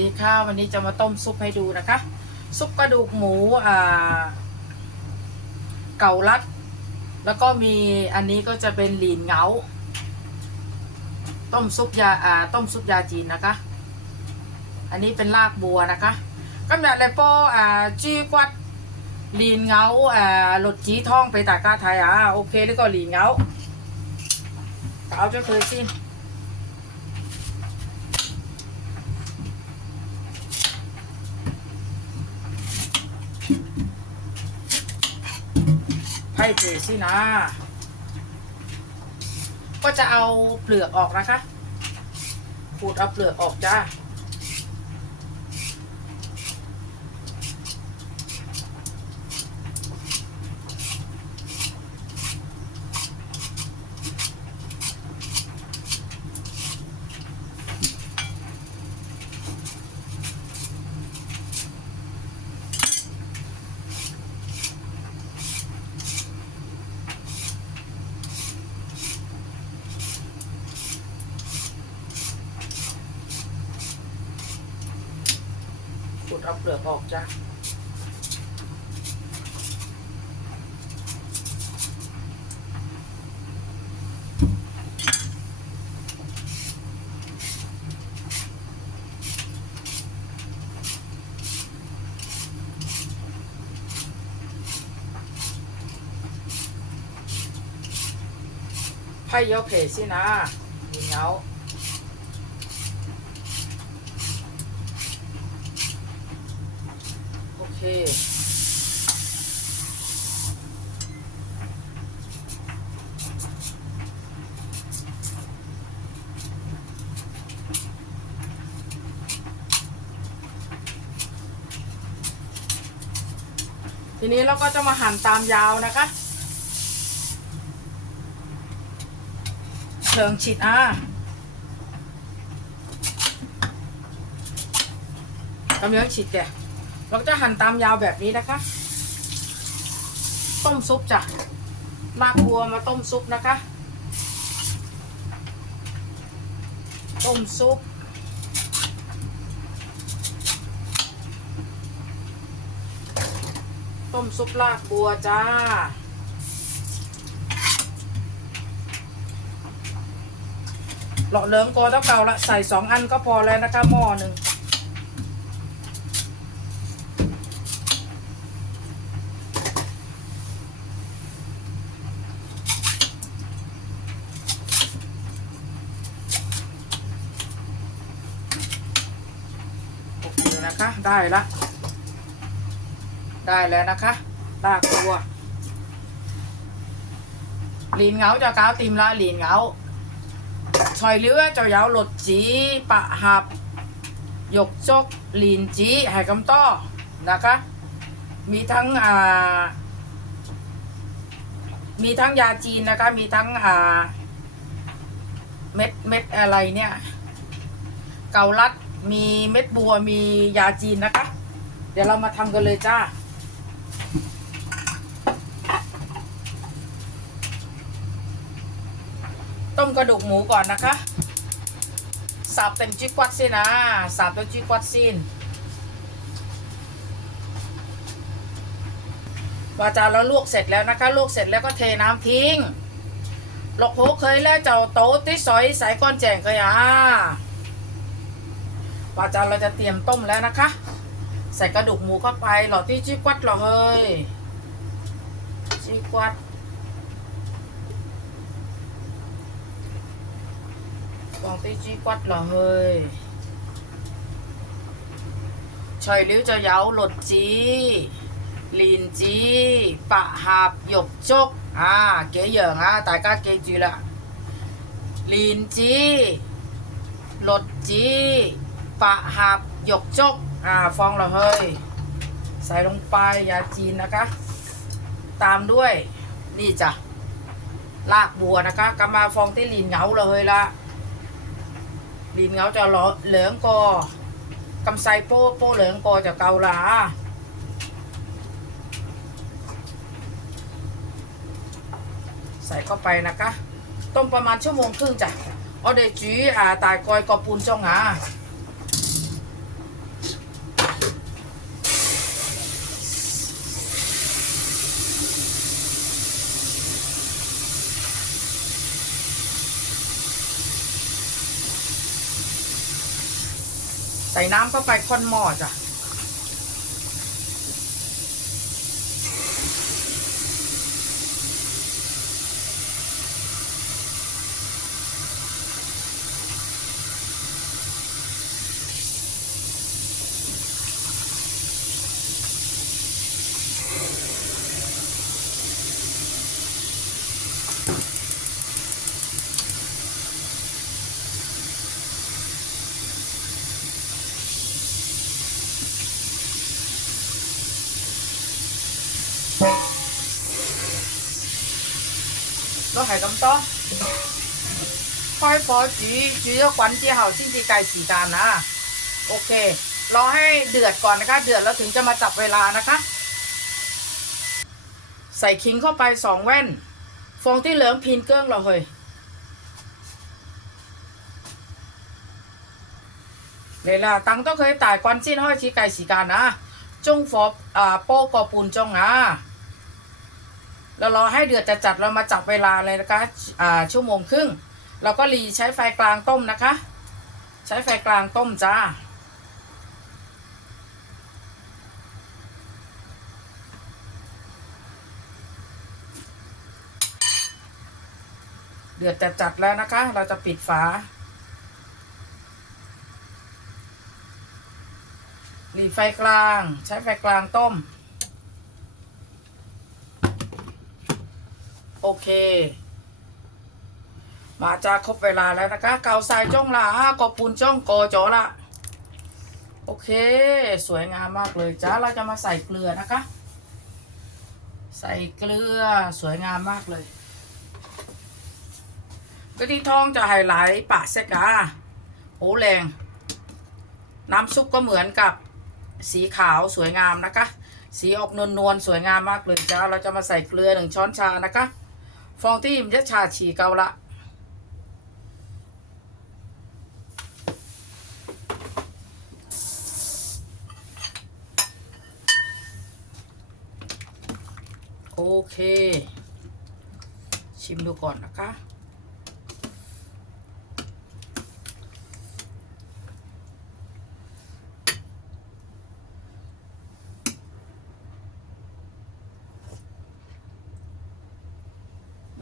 ดีค่ะวันนี้จะมาต้มซุปให้ดูนะคะ ซุปกระดูกหมูอ่าเก่าลัด แล้วก็มีอันนี้ก็จะเป็นหลีนเงาต้มซุปยาอ่าต้มซุปยาจีนนะคะ อันนี้เป็นรากบัวนะคะก็แบบเลยป้อ่าจี้กวัดหลีนเงาอ่าหลดจีท่องไปตากาไทยอะโอเคแล้วก็หลีนเงาเอาจะเคยสิ้น ไพ่เทสินะ ก็จะเอาเปลือกออกนะคะขูดเอาเปลือกออกจ้า เอาเปลือกออกจ้าไพ่ยกเพสินะมีเหงา โอ เคทีนี้เราก็จะมาหั่นตามยาวนะคะเชิงฉีดอ่ากำลังฉีดแก เราก็จะหั่นตามยาวแบบนี้นะคะ ต้มซุปจ้ะลากบัวมาต้มซุปนะคะ ต้มซุปต้มซุปลากบัวจ้าเลาะเหลืองกอเท่าเก่าละใส่สองอันก็พอแล้วนะคะหม้อหนึ่ง นะคะได้ละ ได้แล้วนะคะลากตัวหลีนเงาจะก้าวติมละหลีนเงาชอยเลือเจ้าเยาวหลดจีปะหับหยกจกหลีนจีไหกำต้อนะคะ มีทั้งอ่ามีทั้งยาจีนนะคะ มีทั้งอ่าเม็ดเม็ดอะไรเนี่ย เกาลัด มีเม็ดบัวมียาจีนนะคะ เดี๋ยวเรามาทำกันเลยจ้า ต้มกระดูกหมูก่อนนะคะสับเป็นจิ๊กวัดสินะสับเป็นจิ๊กวัดสินว่าจาเราลวกเสร็จแล้วนะคะ ลวกเสร็จแล้วก็เทน้ำทิ้ง หลอกโหเคยแล้วเจ้าโต๊ะที่ซอยใส่ก้อนแจงเคยอะ ปลาจานเราจะเตรียมต้มแล้วนะคะ ใส่กระดูกหมูเข้าไปหล่อที่ชีกวัดหล่อเฮ้ยชีกวัดกองที่ชีกวัดหล่อเฮ้ยชอยลิ้วจะเย้าหลดจีลีนจีปะหาบหยบจกอ่าเก๋เหยิงอะตายก้าเก๋จีละลีนจีหลดจี giờ ha Tại các kế chú là Lìn chí Luật chí Bạ hạp dục chốc À phong là hơi ใส่ลงไปยาจีนนะคะ ตามด้วยนี่จ้ะลากบัวนะคะกำมาฟองที่หลีนเหงาเลยละลีนเงาจะเหลอเหลืองกอกำไซโป้โป้เหลืองกอจะเกาหลาใส่เข้าไปนะคะ ต้มประมาณชั่วโมงครึ่งจ้ะเอาเดยวจีอ่าตายกอยกอปูนจงหา ใส่น้ำเข้าไปค่อนหม้อจ้ะ 都系咁多。开火煮煮咗滚之后先至计时间นะโอเค รอให้เดือดก่อนนะคะ เดือดแล้วถึงจะมาจับเวลานะคะ ใส่ขิงเข้าไปสองแว่น ฟองที่เหลืองพินเกิ้งเราเฮ้ย嚟啦，等到佢大滚先开始计时间啊！中火啊煲个半钟啊！ เรารอให้เดือดจัดจัดเรามาจับเวลาเลยนะคะอ่าชั่วโมงครึ่งเราก็รีใช้ไฟกลางต้มนะคะ ใช้ไฟกลางต้มจ้าเดือดจัดจัดแล้วนะคะ เราจะปิดฝารีไฟกลาง ใช้ไฟกลางต้ม โอเค มาจะครบเวลาแล้วนะคะ เกาใส่จ้องละกอปูนจ้องโกโจละโอเค สวยงามมากเลยจ้าเราจะมาใส่เกลือนะคะ ใส่เกลือสวยงามมากเลยกะทิทองจะไฮไลท์ปะเซกาโหแรง น้ำซุปก็เหมือนกับสีขาวสวยงามนะคะ สีออกนวลนวลๆสวยงามมากเลยจ้าเราจะมาใส่เกลือหนึ่งช้อนชานะคะ ฟองที่มันจะชาฉีเกาละโอเค ชิมดูก่อนนะคะ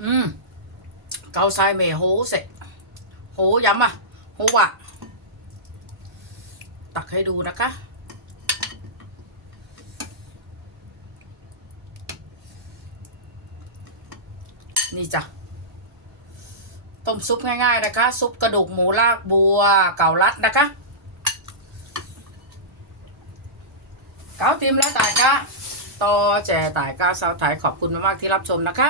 อืมเกาไซเมโฮเสร็จโหย้ำอะโหวะตักให้ดูนะคะ นี่จ้ะต้มซุปง่ายๆนะคะ ซุปกระดูกหมูลากบัวเก่าลัดนะคะเก้าทีมและตายกะต่อแจตายกะสาวไทยขอบคุณมากๆที่รับชมนะคะ